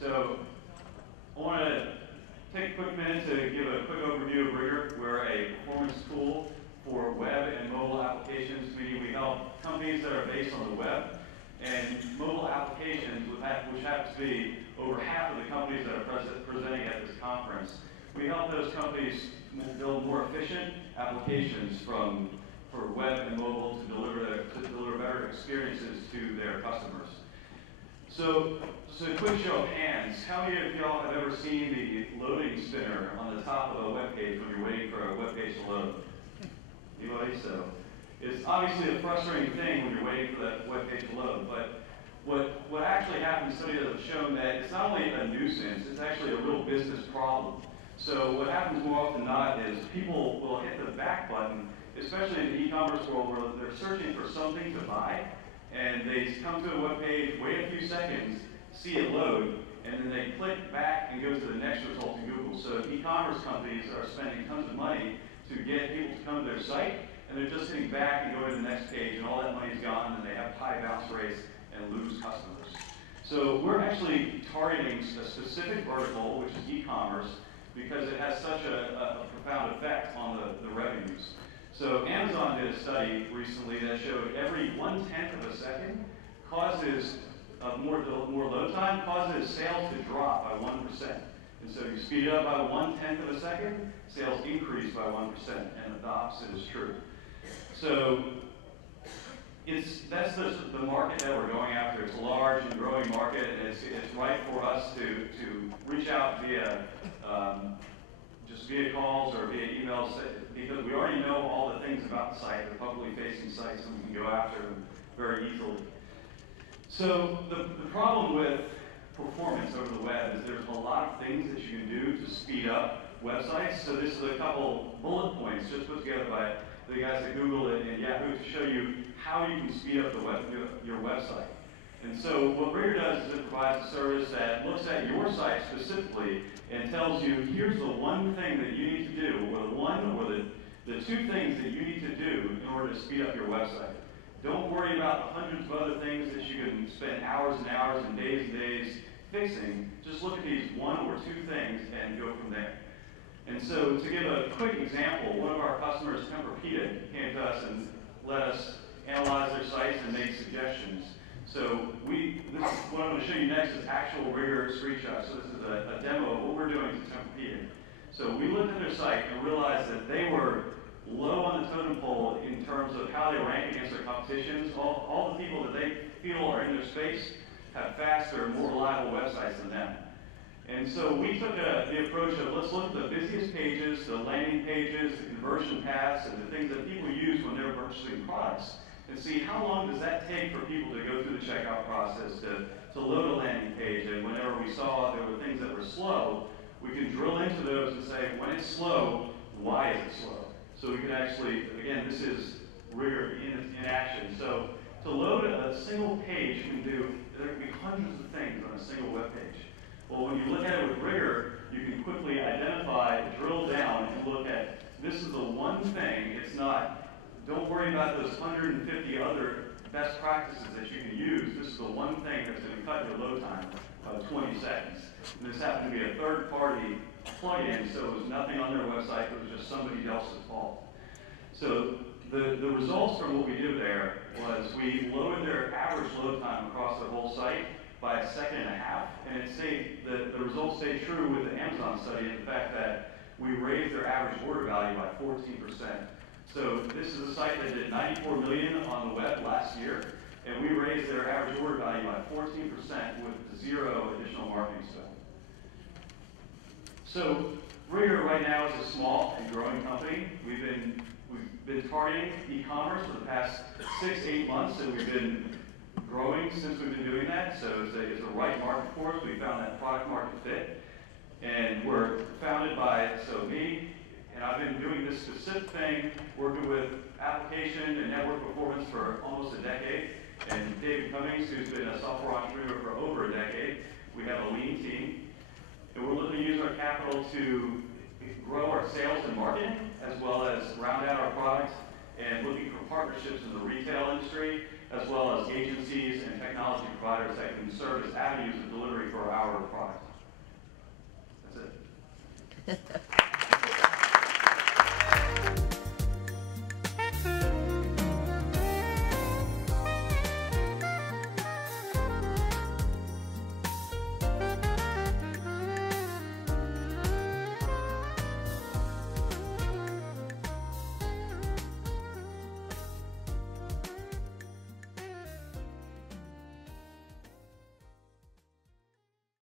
So I want to take a quick minute to give a quick overview of Rigor. We're a performance tool for web and mobile applications, meaning we help companies that are based on the web and mobile applications, which happens to be over half of the companies that are presenting at this conference. We help those companies build more efficient applications for web and mobile to deliver better experiences to their customers. So a quick show of hands. How many of y'all have ever seen the loading spinner on the top of a web page when you're waiting for a web page to load? Anybody? So it's obviously a frustrating thing when you're waiting for that web page to load, but what actually happens, studies have shown that it's not only a nuisance, it's actually a real business problem. So what happens more often than not is people will hit the back button, especially in the e-commerce world where they're searching for something to buy, and they come to a web page, wait a few seconds, see it load, and then they click back and go to the next result in Google. So e-commerce companies are spending tons of money to get people to come to their site, and they're just hitting back and going to the next page, and all that money's gone, and they have high bounce rates and lose customers. So we're actually targeting a specific vertical, which is e-commerce, because it has such a profound effect on the revenues. So Amazon did a study recently that showed every 1/10 of a second causes more load time, causes sales to drop by 1%. And so you speed up by 1/10 of a second, sales increase by 1%, and the opposite is true. So that's the market that we're going after. It's a large and growing market, and it's right for us to reach out via just via calls or via emails, because we already know all the things about the site, the publicly facing sites, and we can go after them very easily. So the problem with performance over the web is there's a lot of things that you can do to speed up websites. So this is a couple bullet points just put together by the guys at Google and Yahoo to show you how you can speed up your website. And so what Rigor does is it provides a service that looks at your site specifically and tells you, here's the one thing that you need to do, or the two things that you need to do in order to speed up your website. Don't worry about the hundreds of other things that you can spend hours and hours and days fixing. Just look at these one or two things and go from there. And so to give a quick example, one of our customers, Tempur-Pedic, came to us and let us analyze their sites and make suggestions. So what I'm going to show you next is actual Rigor screenshot. So this is a demo of what we're doing to Tempur-Pedic. So we looked at their site and realized that they were low on the totem pole in terms of how they rank against their competitions. All the people that they feel are in their space have faster, more reliable websites than them. And so we took the approach of let's look at the busiest pages, the landing pages, the conversion paths, and the things that people use when they're purchasing products, and see how long does that take for people to go through the checkout process, to load a landing page. And whenever we saw there were things that were slow, we can drill into those and say, when it's slow, why is it slow? So we can actually, again, this is Rigor in action. So to load a single page, there can be hundreds of things on a single web page. Well, when you look at it with Rigor, you can quickly identify, drill down, and look at, this is the one thing. It's not, don't worry about those 150 other best practices that you can use. This is the one thing that's going to cut your load time by 20 seconds. And this happened to be a third-party plugin, so it was nothing on their website. It was just somebody else's fault. So the results from what we did there was we lowered their average load time across the whole site by 1.5 seconds, and it stayed, the results stayed true with the Amazon study in the fact that we raised their average order value by 14%. So this is a site that did 94 million on the web last year, and we raised their average order value by 14% with zero additional marketing spend. So Rigor right now is a small and growing company. We've been targeting e-commerce for the past 6-8 months, and we've been growing since we've been doing that. So it's a right market for us. We found that product market fit, and we're founded by me, and I've been doing this specific thing, working with application and network performance for almost a decade, and David Cummings, who's been a software entrepreneur for over a decade. We have a lean team, and we're looking to use our capital to grow our sales and marketing, as well as round out our product, and looking for partnerships in the retail industry, as well as agencies and technology providers that can serve as avenues of delivery for our product. That's it.